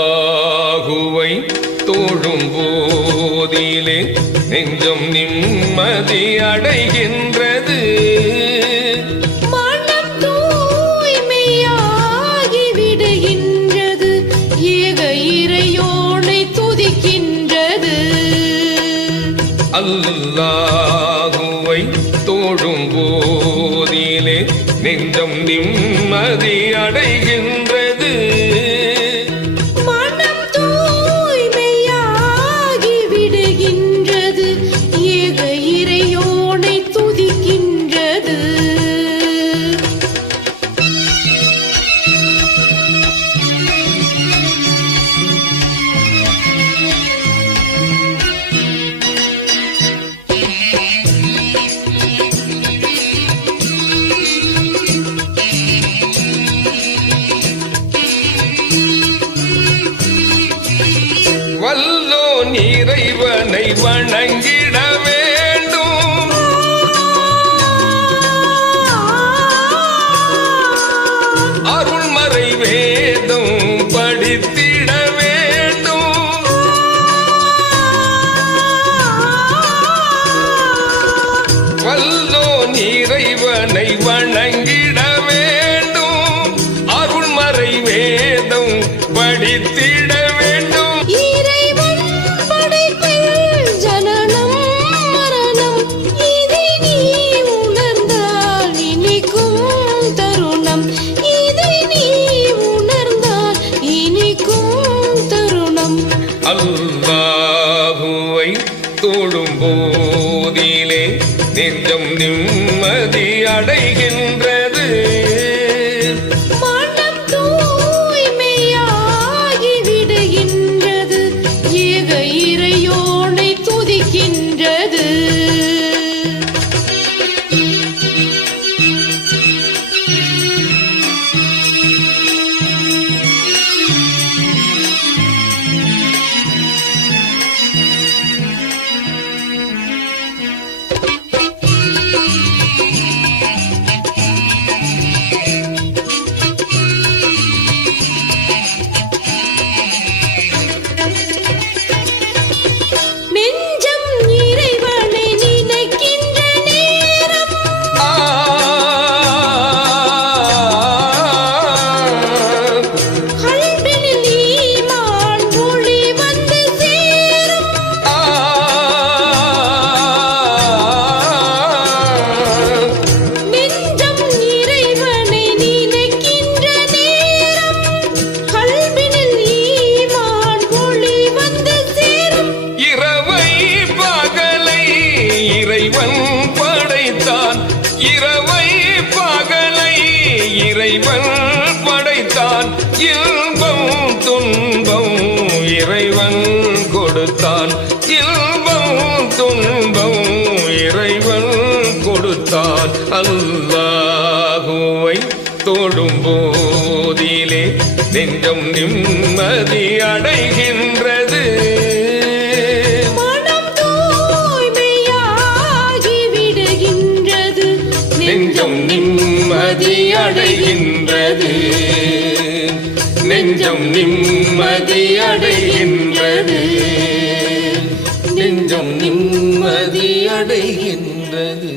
அல்லாஹுவை தோழும் போதிலே நெஞ்சம் நிம்மதி அடைகின்றது. மனம் தூய்மையாகி விடுகின்றது. ஏக இறையோனை துதிக்கின்றது. அல்லாஹுவை தோழும் போதிலே நெஞ்சம் நிம்மதி அடைகின்றது. வல்லோன் இறைவனை வணங்கிட வேண்டும். அருள்மறை வேதம் படித்திட வேண்டும். வல்லோன் இறைவனை வணங்கிட வேண்டும். அருள்மறை வேதம் படித்திட வேண்டும். அல்லாஹுவை தோழும் போதிலே நெஞ்சம் நிம்மதி அடைகின்றது. மனம் தூய்மையாகி விடுகின்றது. ஏக இறையோனை துதிக்கின்றது. இறைவன் படைத்தான். இன்பம் துன்பம் இறைவன் கொடுத்தான். இன்பம் துன்பம் இறைவன் கொடுத்தான். அல்லாஹுவை தோழும் போதிலே நெஞ்சம் நிம்மதி அடைகின்றது. நெஞ்சம் நிம்மதி அடைகின்றது. நெஞ்சம் நிம்மதி அடைகின்றது. நெஞ்சம் நிம்மதி அடைகின்றது.